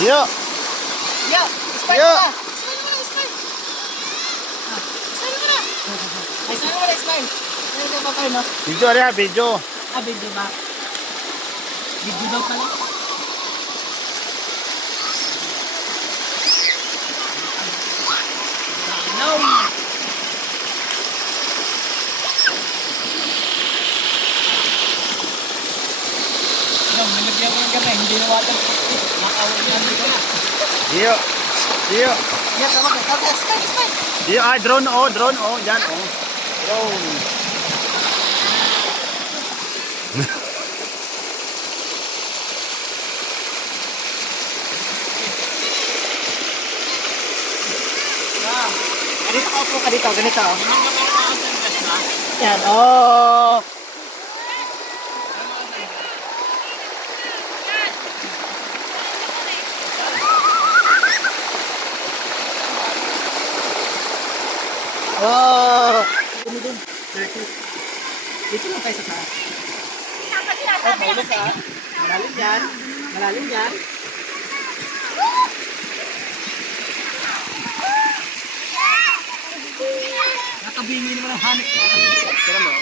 Yo. Yo, start Yo. ka. Start. Start mo na. Ay, start mo na, start. Ano ka pa no? Video rin ha, video. Ah, video ba? Video daw pala. No. No, nalagyan ko ng gamay. Hindi na water. Makawin na, hindi ko na. Yo. Yo. Yan, tama ka. Start. Yo, drone oh, drone oh. Yan oh. Drone. Ganito ka upo ka dito, ganito. Yan, oh. Oh. Dun. Dito lang tayo sa taas. Oh, maulog ka. Malalim yan. Malalim yan. Nakabingi naman ang hanip. Tira mo.